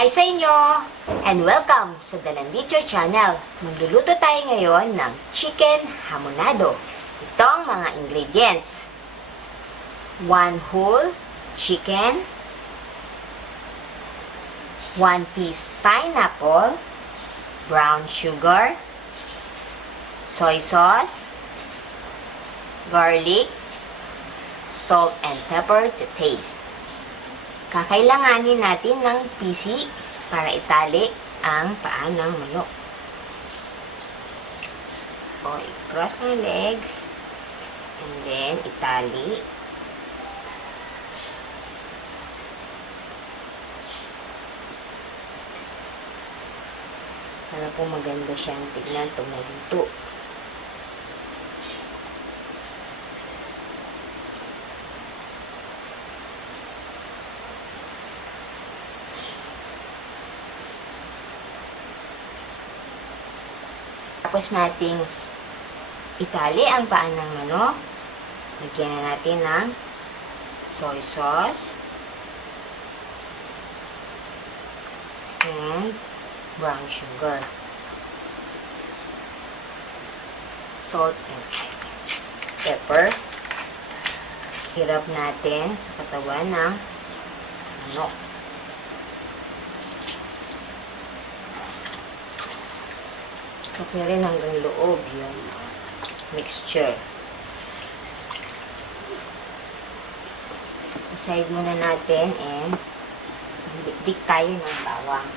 Hi sa inyo! And welcome sa Landicho channel. Magluluto tayo ngayon ng chicken hamonado. Ito ang mga ingredients. 1 whole chicken, 1 piece pineapple, brown sugar, soy sauce, garlic, salt and pepper to taste. Kakailanganin natin ng pisi para itali ang paa ng manok. So, i-cross ng legs and then itali. Para po maganda siyang tignan pag naluto. Tapos nating itali ang paa ng manok. Lagyan na natin ng soy sauce and brown sugar, salt and pepper. Hirap natin sa katawan ng manok. So, rin hanggang loob yung mixture. Aside muna natin and dikdik tayo ng bawang.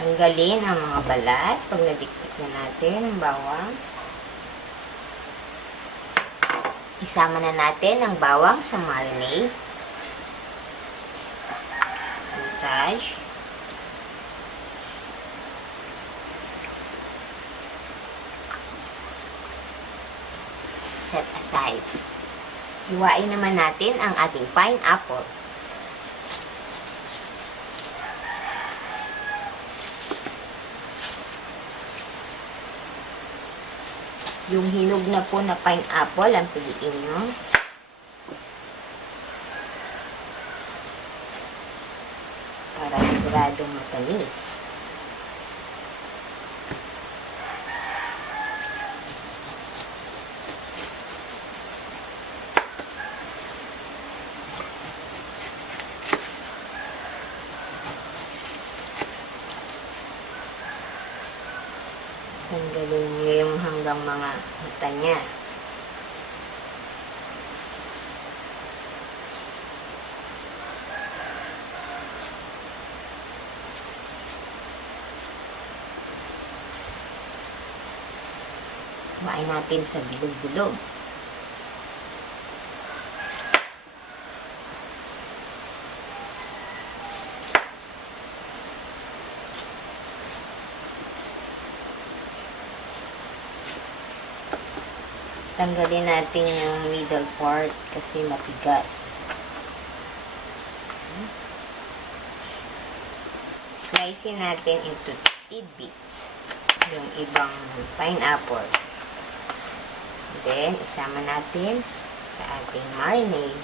Tanggalin ang mga balat pag nadikdik na natin ang bawang. Isama na natin ang bawang sa marinade. Massage. Set aside. Hiwain naman natin ang ating pineapple. Yung hinog na po na pineapple ang piliin nyo. Para siguradong matamis. Tanggalin nyo yung hanggang mga mata niya. Kumain natin sa bilog-bilog. Tanggalin natin yung middle part kasi matigas. Slicein natin into tidbits yung ibang pineapple. Then, isama natin sa ating marinade.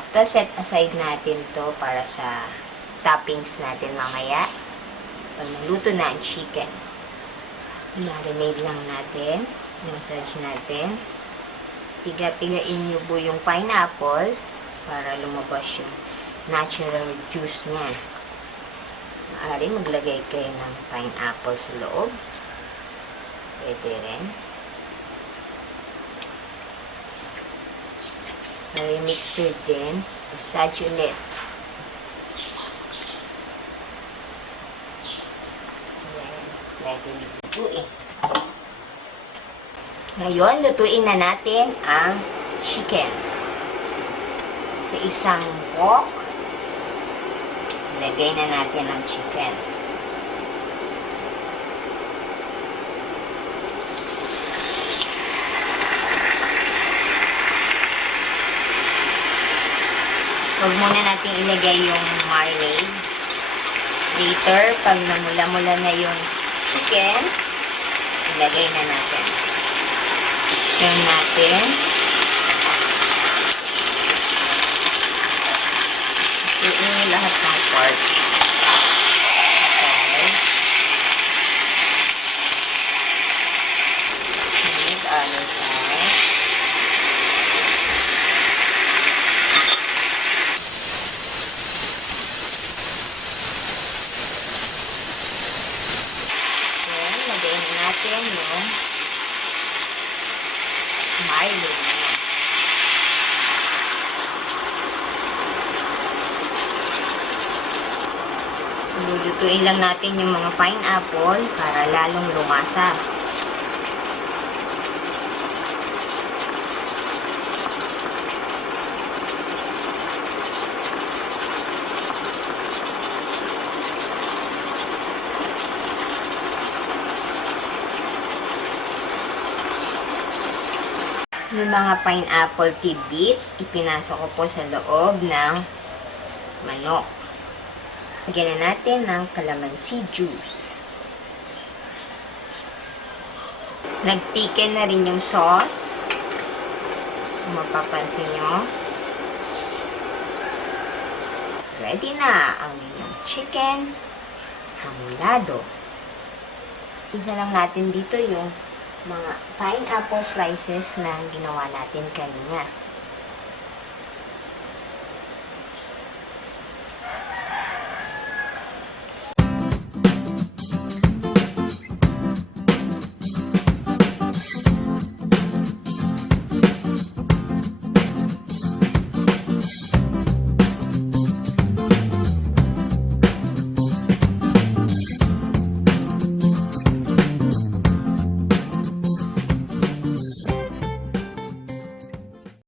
Ito, set aside natin to para sa toppings natin mamaya. Pag naluto na ang chicken. Marinade lang natin. Massage natin. Piga-pigain nyo po yung pineapple para lumabas yung natural juice niya. Maaari maglagay kayo ng pineapple sa loob. Pwede rin. Para yung mixture din, massage ulit. Ayan, pwede lutuin. Ngayon, lutuin na natin ang chicken. Sa isang wok, lagay na natin ang chicken. Huwag muna natin ilagay yung marinade. Later, pag namula-mula na yung chicken, ilagay na natin. Ayan natin. Ito lahat ng pork. Okay. Olive oil. Then, lagyan natin yung marinade. Lulutuin lang natin yung mga pineapple para lalong lumasa. Yung mga pineapple tidbits, ipinasok ko po sa loob ng manok. Lagyan na natin ng calamansi juice. Nagtiken na rin yung sauce. Kung mapapansin nyo. Ready na ang inyong chicken hamonado. Isa lang natin dito yung mga pineapple slices na ginawa natin kanina.